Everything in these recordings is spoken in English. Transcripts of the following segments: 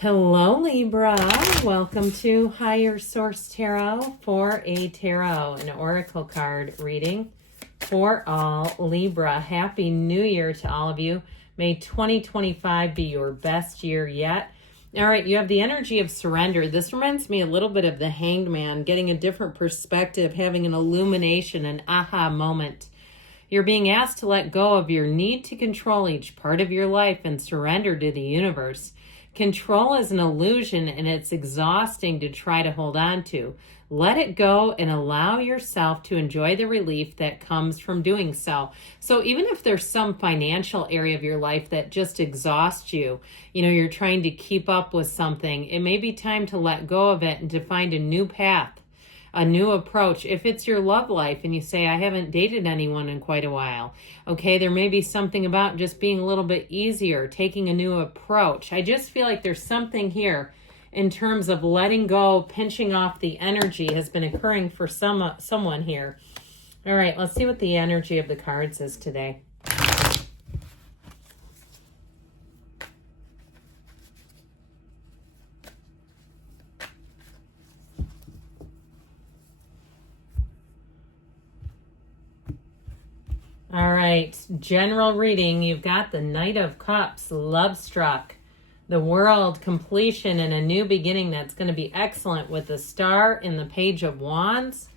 Hello, Libra. Welcome to Higher Source Tarot for a tarot and oracle card reading for all Libra. Happy New Year to all of you. May 2025 be your best year yet. All right, you have the energy of surrender. This reminds me a little bit of the Hanged Man, getting a different perspective, having an illumination, an aha moment. You're being asked to let go of your need to control each part of your life and surrender to the universe. Control is an illusion and it's exhausting to try to hold on to. Let it go and allow yourself to enjoy the relief that comes from doing so. So even if there's some financial area of your life that just exhausts you, you're trying to keep up with something, it may be time to let go of it and to find a new path, a new approach. If it's your love life and you say, I haven't dated anyone in quite a while, okay, there may be something about just being a little bit easier, taking a new approach. I just feel like there's something here in terms of letting go, pinching off the energy has been occurring for someone here. All right, let's see what the energy of the cards is today. All right, general reading. You've got the Knight of Cups, love struck, the world, completion, and a new beginning that's going to be excellent with the Star in the Page of Wands.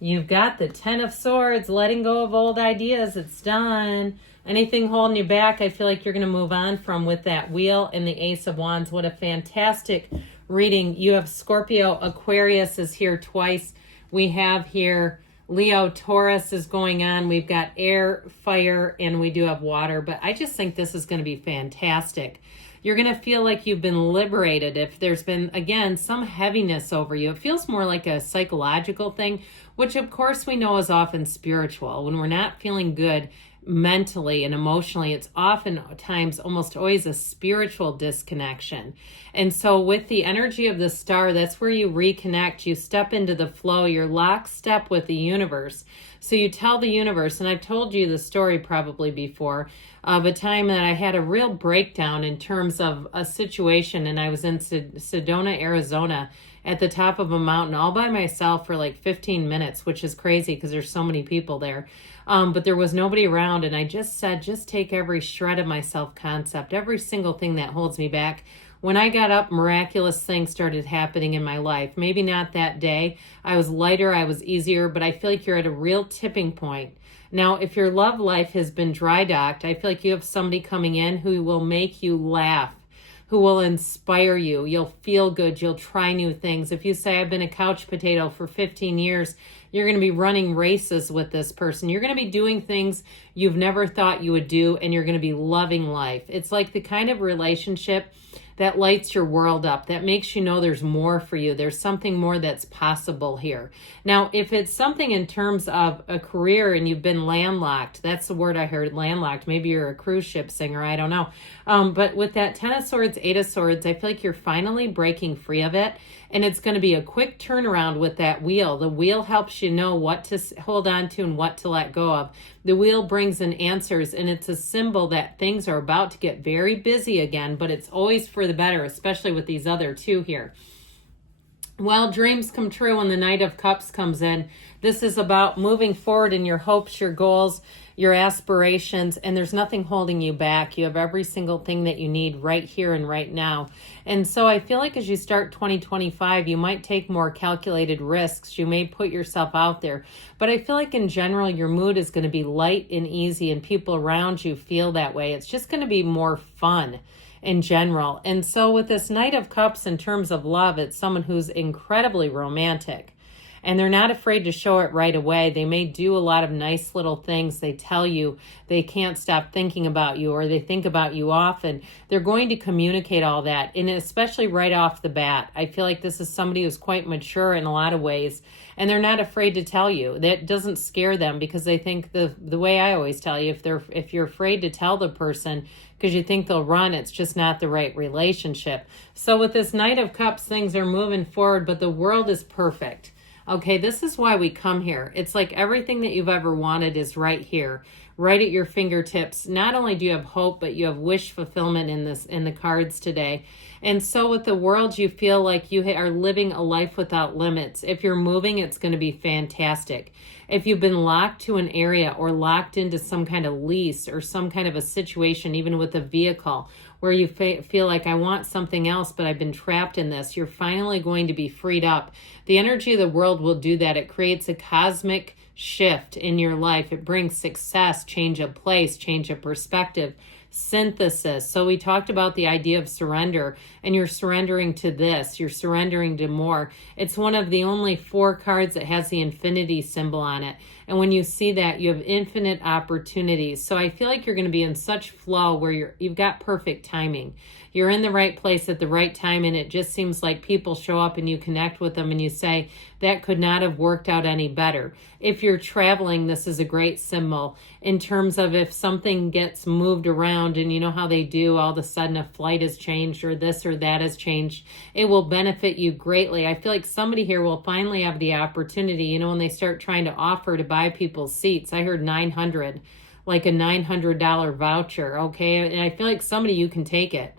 You've got the Ten of Swords, letting go of old ideas. It's done. Anything holding you back, I feel like you're going to move on from with that Wheel and the Ace of Wands. What a fantastic reading. You have Scorpio, Aquarius is here twice. We have here Leo, Taurus is going on. We've got air, fire, and we do have water. But I just think this is going to be fantastic. You're going to feel like you've been liberated. If there's been, again, some heaviness over you, it feels more like a psychological thing, which of course we know is often spiritual. When we're not feeling good mentally and emotionally, it's oftentimes almost always a spiritual disconnection. And so with the energy of the Star, that's where you reconnect, you step into the flow, you're lockstep with the universe. So you tell the universe, and I've told you the story probably before, of a time that I had a real breakdown in terms of a situation, and I was in Sedona, Arizona, at the top of a mountain all by myself for like 15 minutes, which is crazy because there's so many people there. But there was nobody around, and I just said, just take every shred of my self-concept, every single thing that holds me back. When I got up, miraculous things started happening in my life. Maybe not that day. I was lighter, I was easier, but I feel like you're at a real tipping point. Now, if your love life has been dry docked, I feel like you have somebody coming in who will make you laugh, who will inspire you. You'll feel good. You'll try new things. If you say, I've been a couch potato for 15 years, you're going to be running races with this person. You're going to be doing things you've never thought you would do, and you're going to be loving life. It's like the kind of relationship that lights your world up, that makes you know there's more for you. There's something more that's possible here. Now, if it's something in terms of a career and you've been landlocked, that's the word I heard, landlocked. Maybe you're a cruise ship singer, I don't know. But with that Ten of Swords, Eight of Swords, I feel like you're finally breaking free of it. And it's going to be a quick turnaround with that Wheel. The Wheel helps you know what to hold on to and what to let go of. The Wheel brings in answers, and it's a symbol that things are about to get very busy again, but it's always for the better, especially with these other two here. Well, dreams come true when the Knight of Cups comes in. This is about moving forward in your hopes, your goals, your aspirations, and there's nothing holding you back. You have every single thing that you need right here and right now. And so I feel like as you start 2025, you might take more calculated risks. You may put yourself out there. But I feel like in general, your mood is going to be light and easy, and people around you feel that way. It's just going to be more fun in general. And so with this Knight of Cups in terms of love, it's someone who's incredibly romantic. And they're not afraid to show it right away. They may do a lot of nice little things. They tell you they can't stop thinking about you, or they think about you often. They're going to communicate all that, and especially right off the bat. I feel like this is somebody who's quite mature in a lot of ways, and they're not afraid to tell you. That doesn't scare them, because they think the way I always tell you, if you're afraid to tell the person because you think they'll run, it's just not the right relationship. So with this Knight of Cups, things are moving forward, but the world is perfect. Okay, this is why we come here. It's like everything that you've ever wanted is right here, right at your fingertips. Not only do you have hope, but you have wish fulfillment in the cards today. And so with the world, you feel like you are living a life without limits. If you're moving, it's going to be fantastic. If you've been locked to an area or locked into some kind of lease or some kind of a situation, even with a vehicle, where you feel like I want something else, but I've been trapped in this, you're finally going to be freed up. The energy of the world will do that. It creates a cosmic shift in your life. It brings success, change of place, change of perspective, synthesis. So we talked about the idea of surrender, and you're surrendering to this. You're surrendering to more. It's one of the only 4 cards that has the infinity symbol on it. And when you see that, you have infinite opportunities. So I feel like you're going to be in such flow where you've got perfect timing. You're in the right place at the right time, and it just seems like people show up and you connect with them and you say, that could not have worked out any better. If you're traveling, this is a great symbol in terms of if something gets moved around, and you know how they do, all of a sudden a flight has changed or this or that has changed, it will benefit you greatly. I feel like somebody here will finally have the opportunity, when they start trying to offer to buy people's seats. I heard 900, like a $900 voucher, okay? And I feel like somebody, you can take it.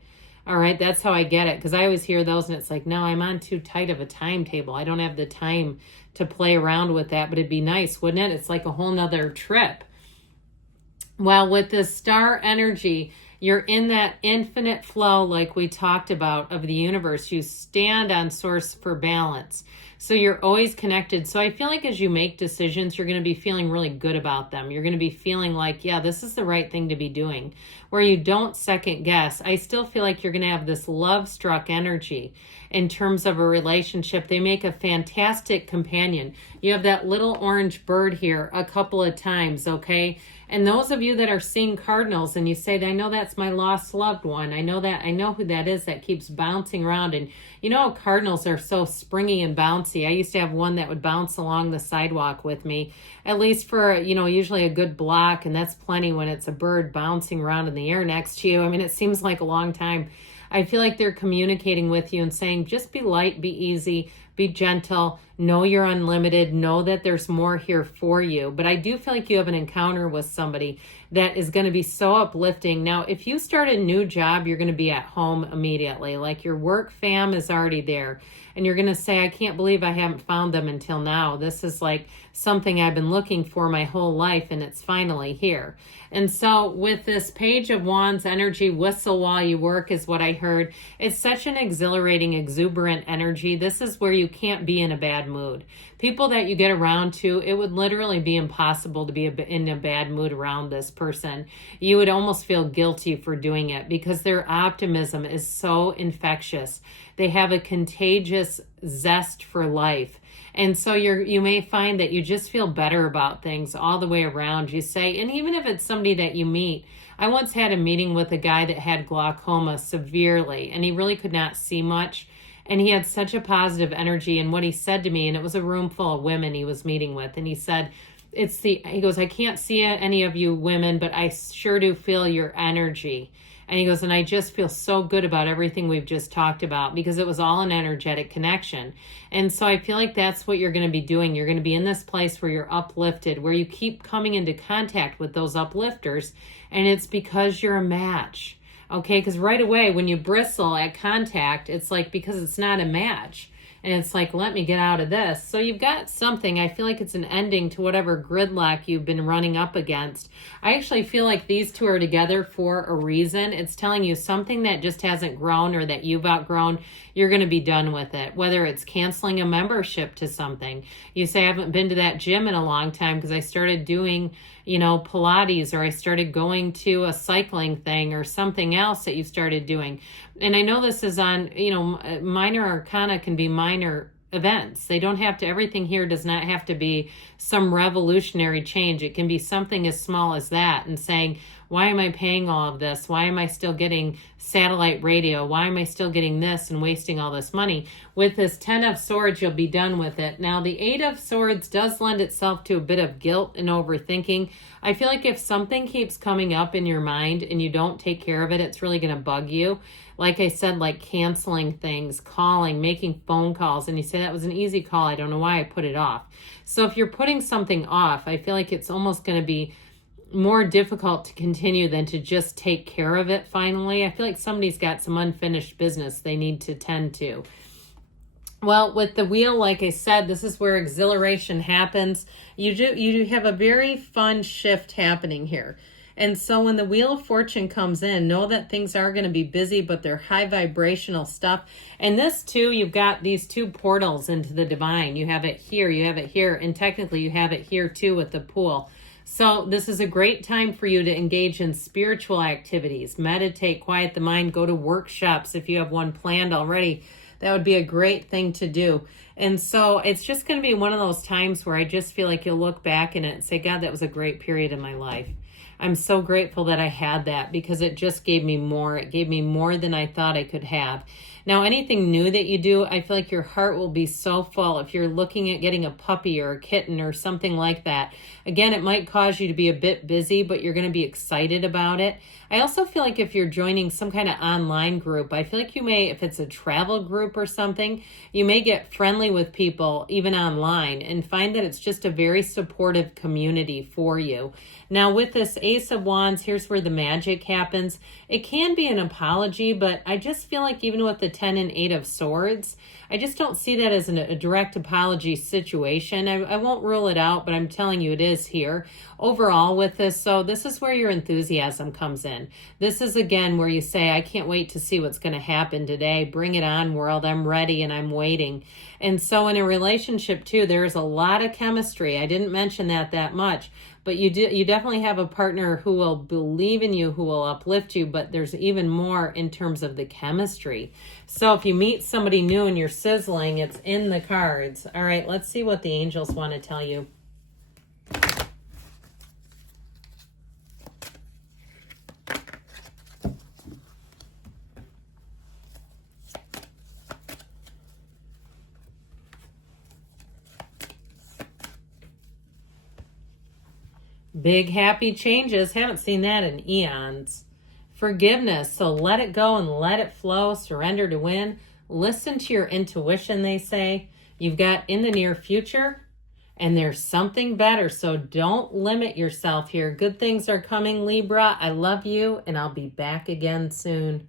All right, that's how I get it, because I always hear those and it's like, no, I'm on too tight of a timetable. I don't have the time to play around with that, but it'd be nice, wouldn't it? It's like a whole nother trip. Well, with this star energy, you're in that infinite flow like we talked about of the universe. You stand on source for balance. So you're always connected. So I feel like as you make decisions, you're going to be feeling really good about them. You're going to be feeling like, yeah, this is the right thing to be doing, where you don't second guess. I still feel like you're going to have this love-struck energy in terms of a relationship. They make a fantastic companion. You have that little orange bird here a couple of times, okay? And those of you that are seeing cardinals and you say, I know that's my lost loved one. I know who that is that keeps bouncing around. And you know how cardinals are so springy and bouncy. I used to have one that would bounce along the sidewalk with me, at least for, usually a good block. And that's plenty when it's a bird bouncing around in the air next to you. I mean, it seems like a long time. I feel like they're communicating with you and saying, just be light, be easy, be gentle, know you're unlimited, know that there's more here for you. But I do feel like you have an encounter with somebody that is going to be so uplifting. Now, if you start a new job, you're going to be at home immediately. Like your work fam is already there. And you're going to say, I can't believe I haven't found them until now. This is like something I've been looking for my whole life, and it's finally here. And so with this Page of Wands energy, whistle while you work is what I heard. It's such an exhilarating, exuberant energy. This is where you can't be in a bad mood. People that you get around to, it would literally be impossible to be in a bad mood around this person. You would almost feel guilty for doing it because their optimism is so infectious. They have a contagious zest for life. And so you may find that you just feel better about things all the way around. You say, and even if it's somebody that you meet, I once had a meeting with a guy that had glaucoma severely, and he really could not see much. And he had such a positive energy. And what he said to me, and it was a room full of women he was meeting with, and he said, he goes, I can't see any of you women, but I sure do feel your energy. And he goes, and I just feel so good about everything we've just talked about because it was all an energetic connection. And so I feel like that's what you're going to be doing. You're going to be in this place where you're uplifted, where you keep coming into contact with those uplifters. And it's because you're a match. Okay, because right away when you bristle at contact, it's like because it's not a match. And it's like, let me get out of this. So you've got something. I feel like it's an ending to whatever gridlock you've been running up against. I actually feel like these two are together for a reason. It's telling you something that just hasn't grown or that you've outgrown, you're going to be done with it. Whether it's canceling a membership to something. You say, I haven't been to that gym in a long time because I started doing, Pilates, or I started going to a cycling thing or something else that you started doing. And I know this is on, minor arcana can be minor events. They don't have to, everything here does not have to be some revolutionary change. It can be something as small as that, and saying, why am I paying all of this? Why am I still getting satellite radio? Why am I still getting this and wasting all this money? With this 10 of Swords, you'll be done with it. Now, the 8 of Swords does lend itself to a bit of guilt and overthinking. I feel like if something keeps coming up in your mind and you don't take care of it, it's really going to bug you. Like I said, like canceling things, calling, making phone calls, and you say that was an easy call. I don't know why I put it off. So if you're putting something off, I feel like it's almost going to be more difficult to continue than to just take care of it finally. I feel like somebody's got some unfinished business they need to tend to. Well, with the wheel, like I said, this is where exhilaration happens. You have a very fun shift happening here. And so when the Wheel of Fortune comes in, know that things are going to be busy, but they're high vibrational stuff. And this too, you've got these two portals into the divine. You have it here, you have it here, and technically you have it here too with the pool. So this is a great time for you to engage in spiritual activities, meditate, quiet the mind, go to workshops if you have one planned already. That would be a great thing to do. And so it's just going to be one of those times where I just feel like you'll look back in it and say, God, that was a great period in my life. I'm so grateful that I had that because it just gave me more. It gave me more than I thought I could have. Now, anything new that you do, I feel like your heart will be so full. If you're looking at getting a puppy or a kitten or something like that, again, it might cause you to be a bit busy, but you're going to be excited about it. I also feel like if you're joining some kind of online group, I feel like you may, if it's a travel group or something, you may get friendly with people even online and find that it's just a very supportive community for you. Now, with this Ace of Wands, here's where the magic happens. It can be an apology, but I just feel like even with the 10 and 8 of Swords, I just don't see that as a direct apology situation. I won't rule it out, but I'm telling you it is here. Overall with this, so this is where your enthusiasm comes in. This is, again, where you say, I can't wait to see what's going to happen today. Bring it on, world. I'm ready and I'm waiting. And so in a relationship, too, there's a lot of chemistry. I didn't mention that much. But you definitely have a partner who will believe in you, who will uplift you, but there's even more in terms of the chemistry. So if you meet somebody new and you're sizzling, it's in the cards. All right, let's see what the angels want to tell you. Big happy changes. Haven't seen that in eons. Forgiveness. So let it go and let it flow. Surrender to win. Listen to your intuition, they say. You've got in the near future, and there's something better. So don't limit yourself here. Good things are coming, Libra. I love you, and I'll be back again soon.